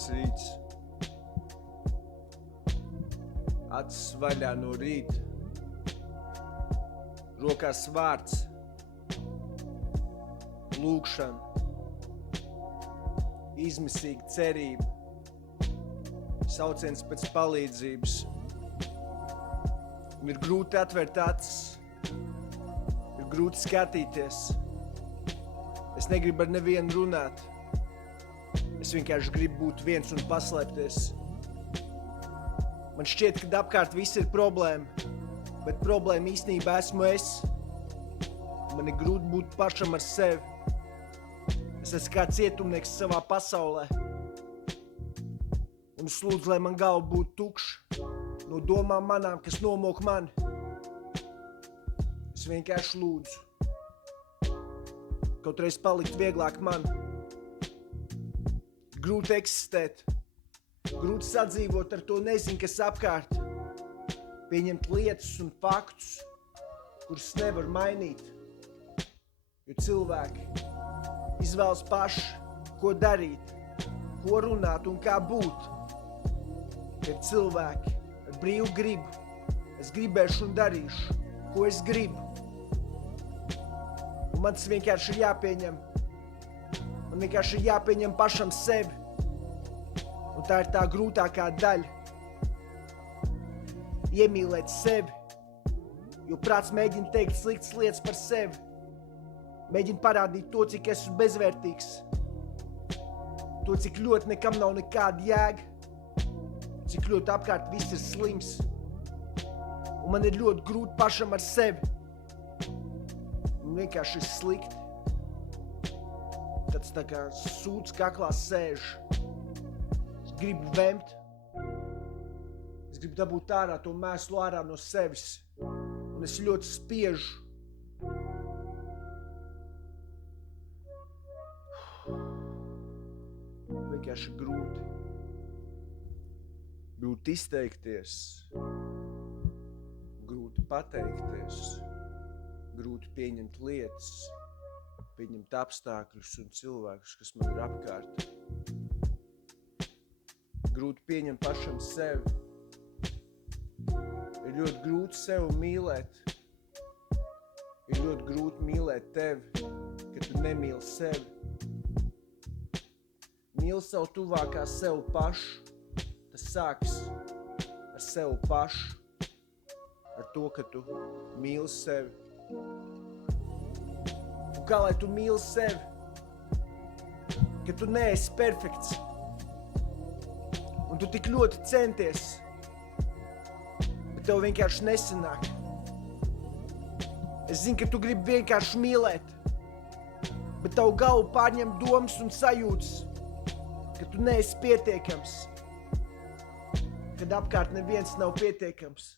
Pirmdienas rīts. Acis vaļā no rīta. Rokās vārds. Lūgšana. Izmisīga cerība. Sauciens pēc palīdzības. Un ir grūti atvērt acis. Ir grūti skatīties. Es negribu ar nevienu runāt. Es vienkārši gribu būt viens un paslēpties. Man šķiet, ka apkārt viss ir problēma, bet problēma īstenībā esmu es. Man ir grūti būt pašam ar sevi. Es esmu kā cietumnieks savā pasaulē. Un es lūdzu, lai man galva būtu tukša no domām manām, kas nomok mani. Es vienkārši lūdzu. Kaut reiz palikt vieglāk man. Grūti eksistēt. Grūti sadzīvot ar to nezinu, kas apkārt. Pieņemt lietas un faktus, kurus nevar mainīt. Jo cilvēki izvēlas paši, ko darīt, ko runāt un kā būt. Ir cilvēki ar brīvu gribu. Es gribēšu un darīšu, ko es gribu. Un man tas vienkārši ir jāpieņem. Man vienkārši ir jāpieņem pašam sevi. Un tā ir tā grūtākā daļa. Iemīlēt sevi. Jo prāts mēģina teikt sliktas lietas par sevi. Mēģina parādīt to, cik esmu bezvērtīgs. To, cik ļoti nekam nav nekāda jēga. Cik ļoti apkārt viss ir slims. Un man ir ļoti grūti pašam ar sevi. Man vienkārši ir slikti. Tāds tā kā sūds kaklā sēž. Es gribu vemt. Es gribu dabūt ārā to mēslu ārā no sevis. Un es ļoti spiežu. Vienkārši grūti. Grūti izteikties. Grūti pateikties. Grūti pieņemt lietas. Pieņemt apstākļus un cilvēkus, kas man ir apkārt. Grūti pieņemt pašam sevi. Ir ļoti grūti sevi mīlēt. Ir ļoti grūti mīlēt tevi, ka tu nemīli sevi. Mīli savu tuvākā sevi pašu. Tas sāks ar sevi pašu. Ar to, ka tu mīli sevi. Un kā lai tu mīli sevi, ka tu neesi perfekts. Un tu tik ļoti centies, bet tev vienkārši nesanāk. Es zinu, ka tu gribi vienkārši mīlēt, bet tavu galvu pārņem domas un sajūtas, ka tu neesi pietiekams, kad apkārt neviens nav pietiekams.